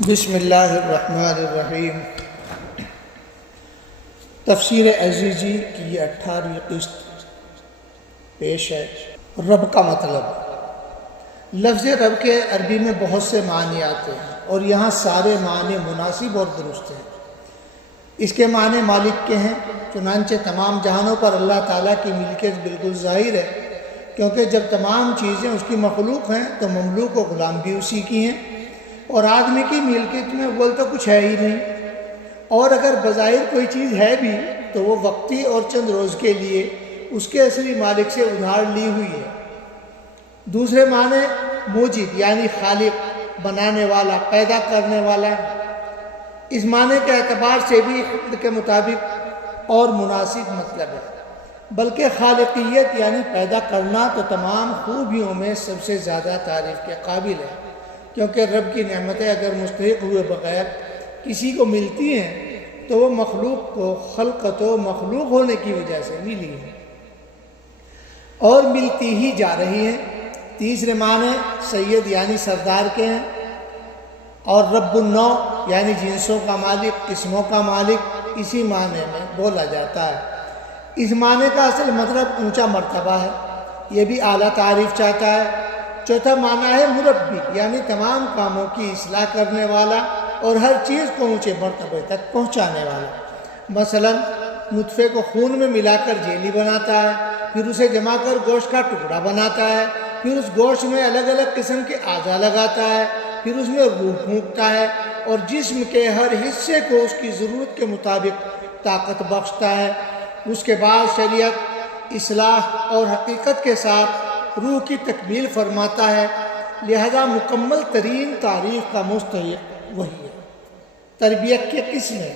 بسم اللہ الرحمن الرحیم۔ تفسیر عزیزی کی یہ 18ویں قسط پیش ہے۔ رب کا مطلب۔ لفظ رب کے عربی میں بہت سے معنی آتے ہیں اور یہاں سارے معنی مناسب اور درست ہیں۔ اس کے معنی مالک کے ہیں، چنانچہ تمام جہانوں پر اللہ تعالیٰ کی ملکیت بالکل ظاہر ہے، کیونکہ جب تمام چیزیں اس کی مخلوق ہیں تو مملوک و غلام بھی اسی کی ہیں، اور آدمی کی ملکیت میں اول تو کچھ ہے ہی نہیں، اور اگر بظاہر کوئی چیز ہے بھی تو وہ وقتی اور چند روز کے لیے اس کے اصلی مالک سے ادھار لی ہوئی ہے۔ دوسرے معنی موجد یعنی خالق، بنانے والا، پیدا کرنے والا۔ اس معنی کے اعتبار سے بھی خود کے مطابق اور مناسب مطلب ہے، بلکہ خالقیت یعنی پیدا کرنا تو تمام خوبیوں میں سب سے زیادہ تعریف کے قابل ہے، کیونکہ رب کی نعمتیں اگر مستحق ہوئے بغیر کسی کو ملتی ہیں تو وہ مخلوق کو خلقت و مخلوق ہونے کی وجہ سے ملی ہیں اور ملتی ہی جا رہی ہیں۔ تیسرے معنی سید یعنی سردار کے ہیں، اور رب النوع یعنی جنسوں کا مالک، قسموں کا مالک اسی معنی میں بولا جاتا ہے۔ اس معنی کا اصل مطلب اونچا مرتبہ ہے، یہ بھی اعلیٰ تعریف چاہتا ہے۔ چوتھا معنی ہے مربی یعنی تمام کاموں کی اصلاح کرنے والا اور ہر چیز کو اونچے مرتبے تک پہنچانے والا۔ مثلا نطفے کو خون میں ملا کر جیلی بناتا ہے، پھر اسے جما کر گوشت کا ٹکڑا بناتا ہے، پھر اس گوشت میں الگ الگ قسم کے اعضاء لگاتا ہے، پھر اس میں روح پھونکتا ہے اور جسم کے ہر حصے کو اس کی ضرورت کے مطابق طاقت بخشتا ہے۔ اس کے بعد شریعت، اصلاح اور حقیقت کے ساتھ روح کی تکمیل فرماتا ہے، لہذا مکمل ترین تعریف کا مستحق وہی ہے۔ تربیت کے قسمیں۔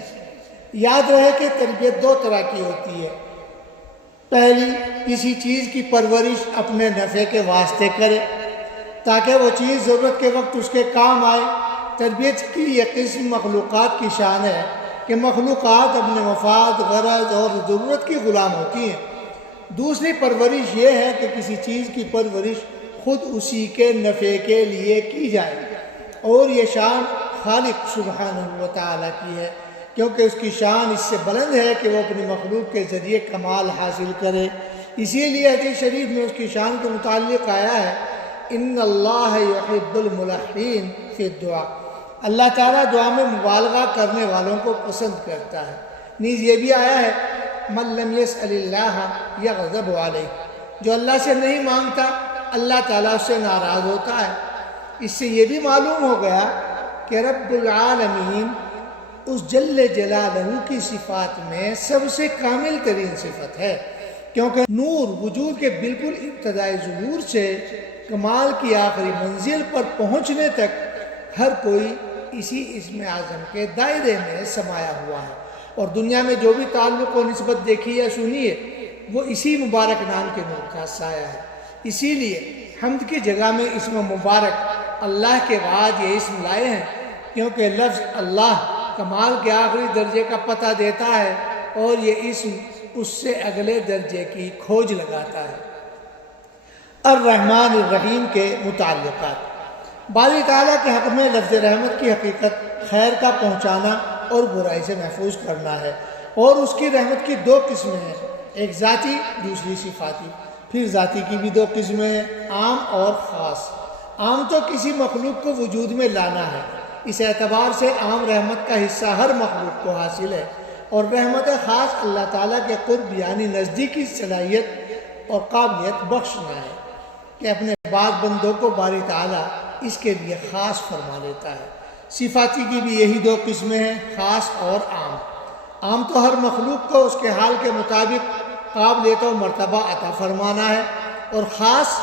یاد رہے کہ تربیت دو طرح کی ہوتی ہے۔ پہلی، کسی چیز کی پرورش اپنے نفع کے واسطے کرے تاکہ وہ چیز ضرورت کے وقت اس کے کام آئے۔ تربیت کی یہ قسم مخلوقات کی شان ہے کہ مخلوقات اپنے مفاد، غرض اور ضرورت کی غلام ہوتی ہیں۔ دوسری پرورش یہ ہے کہ کسی چیز کی پرورش خود اسی کے نفع کے لیے کی جائے، اور یہ شان خالق سبحانہ و تعالیٰ کی ہے، کیونکہ اس کی شان اس سے بلند ہے کہ وہ اپنی مخلوق کے ذریعے کمال حاصل کرے۔ اسی لیے حدیث شریف میں اس کی شان کے متعلق آیا ہے، ان اللہ یحب الملحین فی الدعاء، اللہ تعالیٰ دعا میں مبالغہ کرنے والوں کو پسند کرتا ہے۔ نیز یہ بھی آیا ہے، من لم یسأل اللہ یغضب علیہ، جو اللہ سے نہیں مانگتا اللہ تعالیٰ اس سے ناراض ہوتا ہے۔ اس سے یہ بھی معلوم ہو گیا کہ رب العالمین اس جل جلالہ کی صفات میں سب سے کامل ترین صفت ہے، کیونکہ نور وجود کے بالکل ابتدائی ظہور سے کمال کی آخری منزل پر پہنچنے تک ہر کوئی اسی اسم اعظم کے دائرے میں سمایا ہوا ہے، اور دنیا میں جو بھی تعلق و نسبت دیکھی ہے سنی ہے وہ اسی مبارک نام کے نور کا سایہ ہے۔ اسی لیے حمد کی جگہ میں اسم مبارک اللہ کے بعد یہ اسم لائے ہیں، کیونکہ لفظ اللہ کمال کے آخری درجے کا پتہ دیتا ہے اور یہ اسم اس سے اگلے درجے کی کھوج لگاتا ہے۔ الرحمن الرحیم کے متعلقات۔ باری تعالیٰ کے حق میں لفظ رحمت کی حقیقت خیر کا پہنچانا اور برائی سے محفوظ کرنا ہے، اور اس کی رحمت کی دو قسمیں ہیں، ایک ذاتی، دوسری صفاتی۔ پھر ذاتی کی بھی دو قسمیں ہیں، عام اور خاص۔ عام تو کسی مخلوق کو وجود میں لانا ہے، اس اعتبار سے عام رحمت کا حصہ ہر مخلوق کو حاصل ہے، اور رحمت خاص اللہ تعالیٰ کے قرب یعنی نزدیکی صلاحیت اور قابلیت بخشنا ہے کہ اپنے بعض بندوں کو باری تعالیٰ اس کے لیے خاص فرما لیتا ہے۔ صفاتی کی بھی یہی دو قسمیں ہیں، خاص اور عام۔ عام تو ہر مخلوق کو اس کے حال کے مطابق قابلیت و مرتبہ عطا فرمانا ہے، اور خاص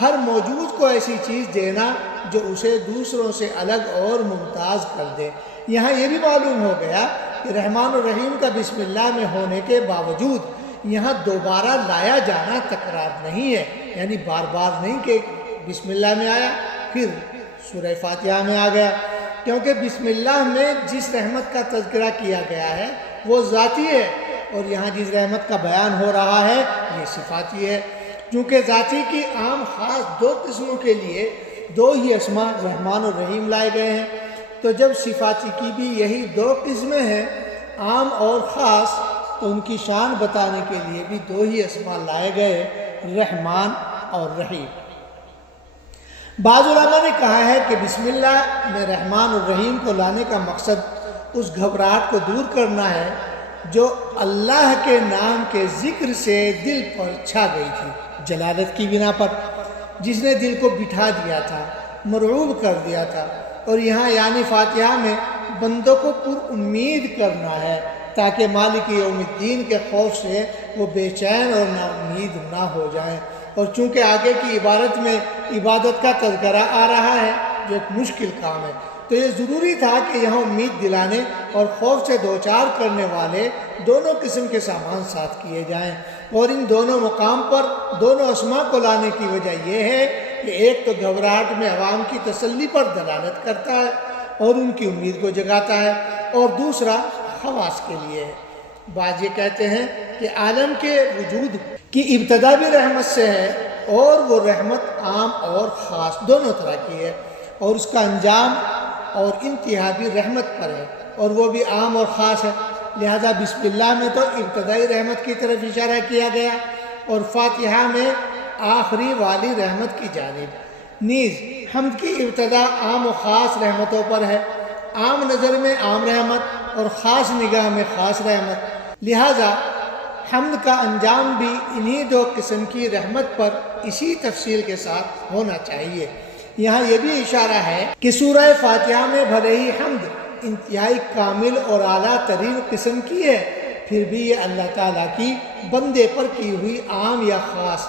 ہر موجود کو ایسی چیز دینا جو اسے دوسروں سے الگ اور ممتاز کر دے۔ یہاں یہ بھی معلوم ہو گیا کہ رحمان الرحیم کا بسم اللہ میں ہونے کے باوجود یہاں دوبارہ لایا جانا تکرار نہیں ہے، یعنی بار بار نہیں کہ بسم اللہ میں آیا پھر سورہ فاتحہ میں آ گیا، کیونکہ بسم اللہ میں جس رحمت کا تذکرہ کیا گیا ہے وہ ذاتی ہے، اور یہاں جس رحمت کا بیان ہو رہا ہے یہ صفاتی ہے۔ چونکہ ذاتی کی عام خاص دو قسموں کے لیے دو ہی اسماء رحمان اور رحیم لائے گئے ہیں، تو جب صفاتی کی بھی یہی دو قسمیں ہیں، عام اور خاص، تو ان کی شان بتانے کے لیے بھی دو ہی اسماء لائے گئے، رحمان اور رحیم۔ بعض علماء نے کہا ہے کہ بسم اللہ میں رحمان اور رحیم کو لانے کا مقصد اس گھبراہٹ کو دور کرنا ہے جو اللہ کے نام کے ذکر سے دل پر چھا گئی تھی، جلالت کی بنا پر، جس نے دل کو بٹھا دیا تھا، مرعوب کر دیا تھا۔ اور یہاں یعنی فاتحہ میں بندوں کو پر امید کرنا ہے تاکہ مالک یوم الدین کے خوف سے وہ بے چین اور نا امید نہ ہو جائیں۔ اور چونکہ آگے کی عبارت میں عبادت کا تذکرہ آ رہا ہے جو ایک مشکل کام ہے، تو یہ ضروری تھا کہ یہاں امید دلانے اور خوف سے دوچار کرنے والے دونوں قسم کے سامان ساتھ کیے جائیں۔ اور ان دونوں مقام پر دونوں اسماء کو لانے کی وجہ یہ ہے کہ ایک تو گھبراہٹ میں عوام کی تسلی پر دلالت کرتا ہے اور ان کی امید کو جگاتا ہے، اور دوسرا خواص کے لیے ہے۔ بعض یہ کہتے ہیں کہ عالم کے وجود کی ابتدا بھی رحمت سے ہے، اور وہ رحمت عام اور خاص دونوں طرح کی ہے، اور اس کا انجام اور انتہا بھی رحمت پر ہے، اور وہ بھی عام اور خاص ہے۔ لہذا بسم اللہ میں تو ابتدائی رحمت کی طرف اشارہ کیا گیا، اور فاتحہ میں آخری والی رحمت کی جانب۔ نیز حمد کی ابتدا عام و خاص رحمتوں پر ہے، عام نظر میں عام رحمت اور خاص نگاہ میں خاص رحمت، لہذا حمد کا انجام بھی انہی دو قسم کی رحمت پر اسی تفصیل کے ساتھ ہونا چاہیے۔ یہاں یہ بھی اشارہ ہے کہ سورہ فاتحہ میں بھلے ہی حمد انتہائی کامل اور اعلیٰ ترین قسم کی ہے، پھر بھی یہ اللہ تعالیٰ کی بندے پر کی ہوئی عام یا خاص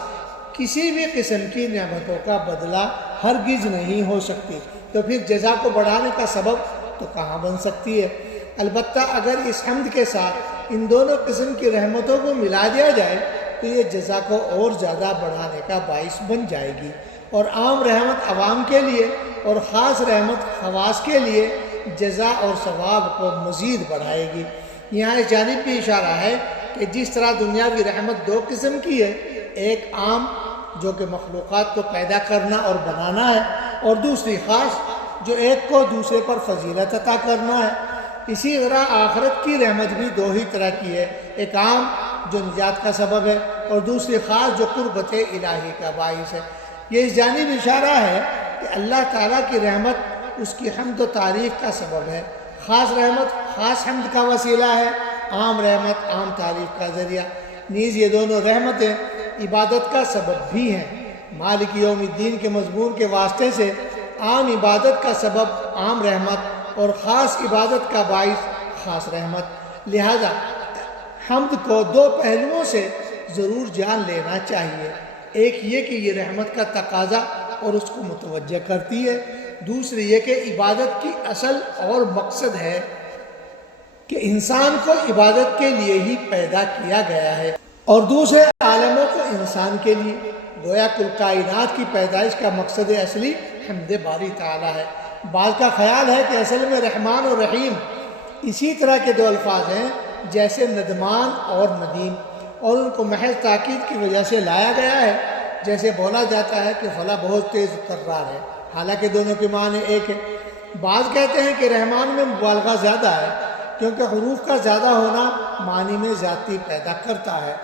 کسی بھی قسم کی نعمتوں کا بدلہ ہرگز نہیں ہو سکتی، تو پھر جزا کو بڑھانے کا سبب تو کہاں بن سکتی ہے؟ البتہ اگر اس حمد کے ساتھ ان دونوں قسم کی رحمتوں کو ملا دیا جائے تو یہ جزا کو اور زیادہ بڑھانے کا باعث بن جائے گی، اور عام رحمت عوام کے لیے اور خاص رحمت خواص کے لیے جزا اور ثواب کو مزید بڑھائے گی۔ یہاں اس جانب بھی اشارہ ہے کہ جس طرح دنیاوی رحمت دو قسم کی ہے، ایک عام جو کہ مخلوقات کو پیدا کرنا اور بنانا ہے، اور دوسری خاص جو ایک کو دوسرے پر فضیلت عطا کرنا ہے۔ اسی طرح آخرت کی رحمت بھی دو ہی طرح کی ہے، ایک عام جو نجات کا سبب ہے، اور دوسری خاص جو قربت الہی کا باعث ہے۔ یہ اس جانب اشارہ ہے کہ اللہ تعالیٰ کی رحمت اس کی حمد و تعریف کا سبب ہے، خاص رحمت خاص حمد کا وسیلہ ہے، عام رحمت عام تعریف کا ذریعہ۔ نیز یہ دونوں رحمتیں عبادت کا سبب بھی ہیں۔ مالک یوم الدین کے مضمون کے واسطے سے عام عبادت کا سبب عام رحمت اور خاص عبادت کا باعث خاص رحمت، لہذا حمد کو دو پہلوؤں سے ضرور جان لینا چاہیے۔ ایک یہ کہ یہ رحمت کا تقاضا اور اس کو متوجہ کرتی ہے، دوسری یہ کہ عبادت کی اصل اور مقصد ہے کہ انسان کو عبادت کے لیے ہی پیدا کیا گیا ہے، اور دوسرے عالموں کو انسان کے لیے۔ گویا کل کائنات کی پیدائش کا مقصد اصلی حمد باری تعالیٰ ہے۔ بعض کا خیال ہے کہ اصل میں رحمان اور رحیم اسی طرح کے دو الفاظ ہیں جیسے ندمان اور ندیم، اور ان کو محض تاکید کی وجہ سے لایا گیا ہے، جیسے بولا جاتا ہے کہ فلاں بہت تیز ترار ہے، حالانکہ دونوں کے معنی ایک ہے۔ بعض کہتے ہیں کہ رحمان میں مبالغہ زیادہ ہے کیونکہ حروف کا زیادہ ہونا معنی میں زیادتی پیدا کرتا ہے۔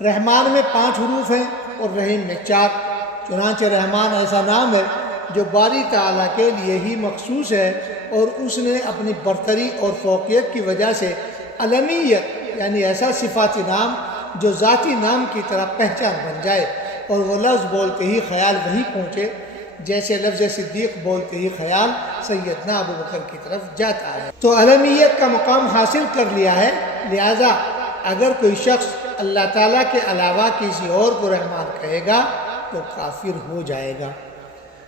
رحمان میں 5 حروف ہیں اور رحیم میں 4، چنانچہ رحمان ایسا نام ہے جو باری تعالیٰ کے لیے ہی مخصوص ہے، اور اس نے اپنی برتری اور فوقیت کی وجہ سے علمیت یعنی ایسا صفاتی نام جو ذاتی نام کی طرح پہچان بن جائے، اور وہ لفظ بولتے ہی خیال وہی پہنچے جیسے لفظ صدیق بولتے ہی خیال سیدنا ابو بکر کی طرف جاتا ہے۔ تو علمیت کا مقام حاصل کر لیا ہے، لہذا اگر کوئی شخص اللہ تعالیٰ کے علاوہ کسی اور کو رحمان کہے گا تو کافر ہو جائے گا۔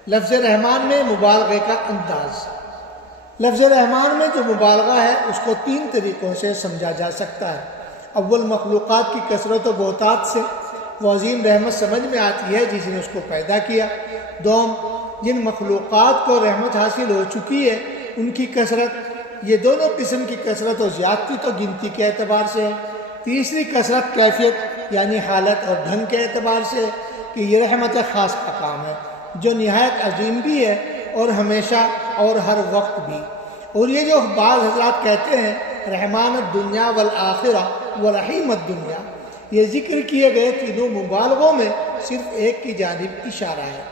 لفظ رحمان میں مبالغے کا انداز۔ لفظ رحمان میں جو مبالغہ ہے اس کو 3 طریقوں سے سمجھا جا سکتا ہے۔ اول، مخلوقات کی کثرت و بہتات سے وہ عظیم رحمت سمجھ میں آتی ہے جس نے اس کو پیدا کیا۔ دوم، جن مخلوقات کو رحمت حاصل ہو چکی ہے ان کی کثرت، یہ دونوں قسم کی کثرت و زیادتی تو گنتی کے اعتبار سے ہے۔ تیسری کثرت کیفیت یعنی حالت اور ڈھنگ کے اعتبار سے کہ یہ رحمت خاص کا کام ہے جو نہایت عظیم بھی ہے اور ہمیشہ اور ہر وقت بھی۔ اور یہ جو بعض حضرات کہتے ہیں رحمان الدنیا والآخرہ ورحیم الدنیا، یہ ذکر کیے گئے تینوں مبالغوں میں صرف ایک کی جانب اشارہ ہے۔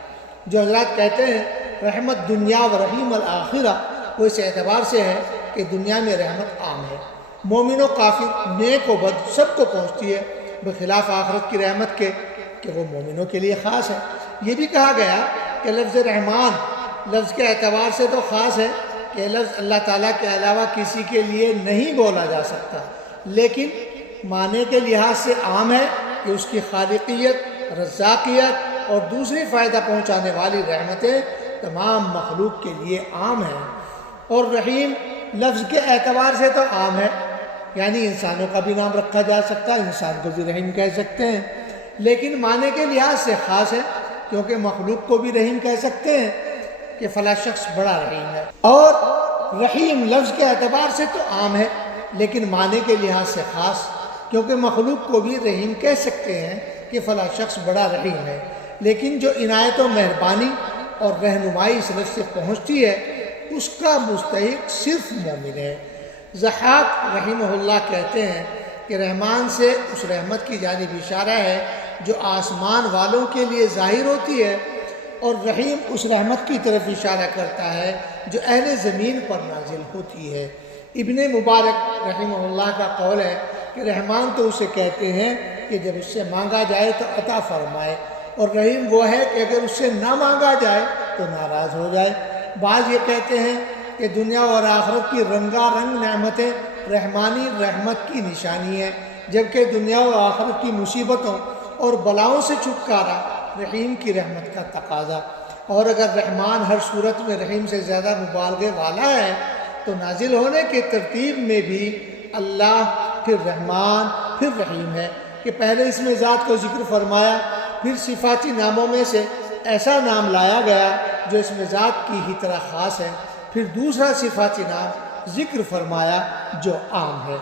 جو حضرات کہتے ہیں رحمت دنیا و رحیم الآخرہ، وہ اس اعتبار سے ہے کہ دنیا میں رحمت عام ہے، مومن و کافر، نیک و بد سب کو پہنچتی ہے، بخلاف آخرت کی رحمت کے کہ وہ مومنوں کے لیے خاص ہے۔ یہ بھی کہا گیا کہ لفظ رحمان لفظ کے اعتبار سے تو خاص ہے کہ لفظ اللہ تعالیٰ کے علاوہ کسی کے لیے نہیں بولا جا سکتا، لیکن معنی کے لحاظ سے عام ہے کہ اس کی خالقیت، رزاقیت اور دوسری فائدہ پہنچانے والی رحمتیں تمام مخلوق کے لیے عام ہیں۔ اور رحیم لفظ کے اعتبار سے تو عام ہے، یعنی انسانوں کا بھی نام رکھا جا سکتا ہے، انسان کو بھی رحیم کہہ سکتے ہیں، لیکن معنی کے لحاظ سے خاص ہے کیونکہ مخلوق کو بھی رحیم کہہ سکتے ہیں کہ فلاں شخص بڑا رحیم ہے۔ اور رحیم لفظ کے اعتبار سے تو عام ہے لیکن معنی کے لحاظ سے خاص، کیونکہ مخلوق کو بھی رحیم کہہ سکتے ہیں کہ فلاں شخص بڑا رحیم ہے، لیکن جو عنایت و مہربانی اور رہنمائی اس لفظ سے پہنچتی ہے اس کا مستحق صرف مومن ہے۔ ضحاک رحمہ اللہ کہتے ہیں کہ رحمان سے اس رحمت کی جانب اشارہ ہے جو آسمان والوں کے لیے ظاہر ہوتی ہے، اور رحیم اس رحمت کی طرف اشارہ کرتا ہے جو اہل زمین پر نازل ہوتی ہے۔ ابن مبارک رحمہ اللہ کا قول ہے کہ رحمان تو اسے کہتے ہیں کہ جب اس سے مانگا جائے تو عطا فرمائے، اور رحیم وہ ہے کہ اگر اس سے نہ مانگا جائے تو ناراض ہو جائے۔ بعض یہ کہتے ہیں کہ دنیا اور آخرت کی رنگا رنگ نعمتیں رحمانی رحمت کی نشانی ہے، جبکہ دنیا اور آخرت کی مصیبتوں اور بلاؤں سے چھٹکارا رحیم کی رحمت کا تقاضا۔ اور اگر رحمان ہر صورت میں رحیم سے زیادہ مبالغے والا ہے تو نازل ہونے کی ترتیب میں بھی اللہ پھر رحمان پھر رحیم ہے کہ پہلے اس میں ذات کو ذکر فرمایا، پھر صفاتی ناموں میں سے ایسا نام لایا گیا جو اس میں ذات کی ہی طرح خاص ہے، پھر دوسرا صفاتی نام ذکر فرمایا جو عام ہے۔